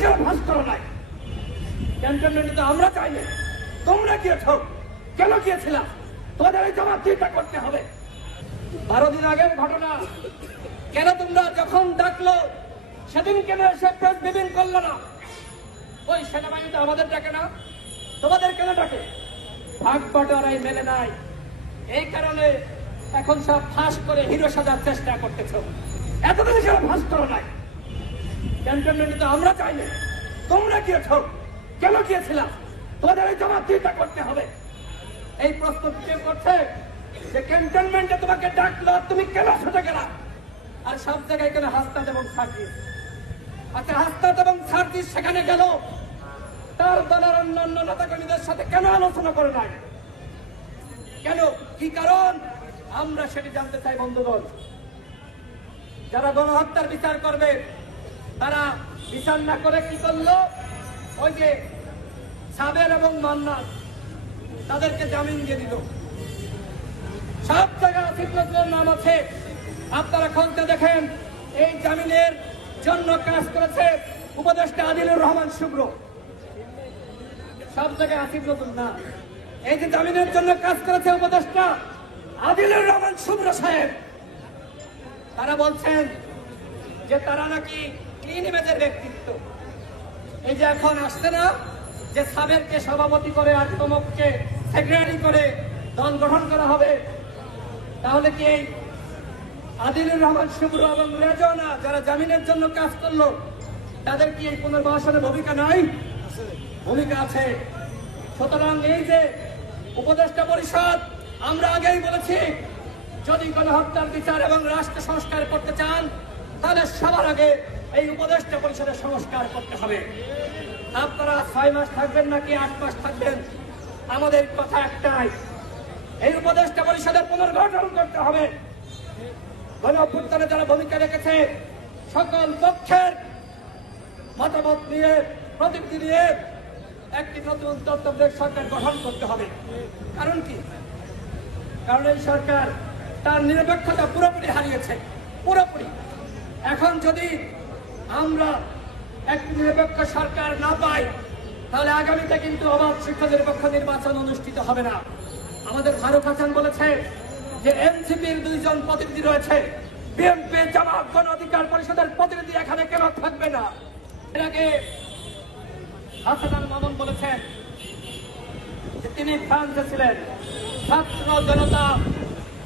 সেটা ভাস করো নাই। ক্যান্টনমেন্টে তো আমরা চাইনি, তোমরা গিয়েছ। কেন গিয়েছিলাম? তোমাদের এই জবাবদিহিতা করতে হবে। 12 দিন আগের ঘটনা, কেন তোমরা যখন ডাকলো সেদিন কেন এসে প্রেস ব্রিফিং করলো না? ওই সেনাবাহিনী তো আমাদের ডাকে না, তোমাদের কেন ডাকে? ভাগ বাটোয়ারাই মেলে নাই, এই কারণে এখন সব ফাঁস করে হিরো সাজার চেষ্টা করতেছ। এতদিন সেটা ভাস করো নাই। ক্যান্টনমেন্টে তো আমরা চাইনি, তোমরা গিয়েছ। কেন গিয়েছিলাম? তোমাদের এই জবাবদিহিতা করতে হবে। এই প্রশ্ন কেউ করছে যে ক্যান্টনমেন্টে তোমাকে ডাকলো, তুমি কেন ছুটে গেলা? আর সব জায়গায় কেন হাসনাত এবং সার্জিস? আচ্ছা, হাসনাত এবং সার্জিস সেখানে গেল, তার দলের অন্যান্য নেতাকর্মীদের সাথে কেন আলোচনা করে নাই? কেন, কি কারণ? আমরা সেটি জানতে চাই বন্ধুগণ। যারা গণহত্যার বিচার করবে তারা বিচার না করে কি করলো? ওই যে সাবের এবং মান্নাত, তাদেরকে জামিন দিয়ে দিল। সব জায়গায় আসিফ নজরুলের নাম আছে, আপনারা খুঁজতে দেখেন। এই জামিনের জন্য কাজ করেছে উপদেষ্টা আদিলুর রহমান শুভ্র। সব জায়গায় আসিফ নজরুল না, এই যে জামিনের জন্য কাজ করেছে উপদেষ্টা আদিলুর রহমান শুভ্র সাহেব। তারা বলছেন যে তারা নাকি ক্লিন ইমেজের ব্যক্তিত্ব। এই যে এখন আসছে না, যে সাবেরকে সভাপতি করে আর তমককে সেক্রেটারি করে দল গঠন করা হবে, তাহলে কি এই আদিলুর রহমান শুভ্র এবং রেজওয়ানা যারা জামিনের জন্য কাজ করলো, তাদের কি এই পুনর্বাসনে ভূমিকা নাই? ভূমিকা আছে। সুতরাং এই যে উপদেষ্টা পরিষদ, আমরা আগেই বলেছি, যদি গণহত্যার বিচার এবং রাষ্ট্র সংস্কার করতে চান তাহলে সবার আগে এই উপদেষ্টা পরিষদের সংস্কার করতে হবে। আপনারা 6 মাস থাকবেন নাকি 8 মাস থাকবেন, আমাদের কথা একটাই, এই উপদেষ্টা পরিষদের পুনর্গঠন করতে হবে। গণঅভ্যুত্থানে যারা ভূমিকা রেখেছে সকল পক্ষের মতামত নিয়ে, প্রতিনিধি নিয়ে একটি নতুন তত্ত্বাবধায়ক সরকার গঠন করতে হবে। কারণ কি? কারণ এই সরকার তার নিরপেক্ষতা পুরোপুরি হারিয়েছে, পুরোপুরি। এখন যদি আমরা একটি নিরপেক্ষ সরকার না পাই, তাহলে আগামীতে কিন্তু অবাধ সুষ্ঠু নিরপেক্ষ নির্বাচন অনুষ্ঠিত হবে না। আমাদের ফারুক হাসান বলেছে যে এনসিপির 2 জন প্রতিনিধি রয়েছে, বিএনপি জামাত গণ অধিকার পরিষদের প্রতিনিধি এখানে কেন থাকবে না? এর আগে হাসান মামুন বলেছেন যে তিনি ফ্রান্সে ছিলেন, ছাত্র জনতা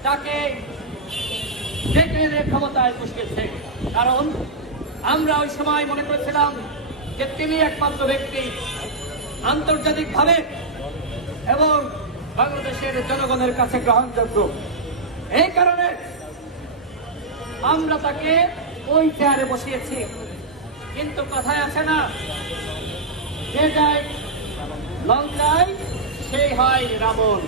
তাকে ডেকে এনে ক্ষমতায় বসিয়েছে। কারণ আমরা ওই সময় মনে করেছিলাম যে তিনি একমাত্র ব্যক্তি আন্তর্জাতিকভাবে এবং বাংলাদেশের জনগণের কাছে গ্রহণযোগ্য। এই কারণে আমরা তাকে ওই চেয়ারে বসিয়েছি। কিন্তু কথায় আছে না, যে যায় লঙ্কায় সেই হয় রাবণ।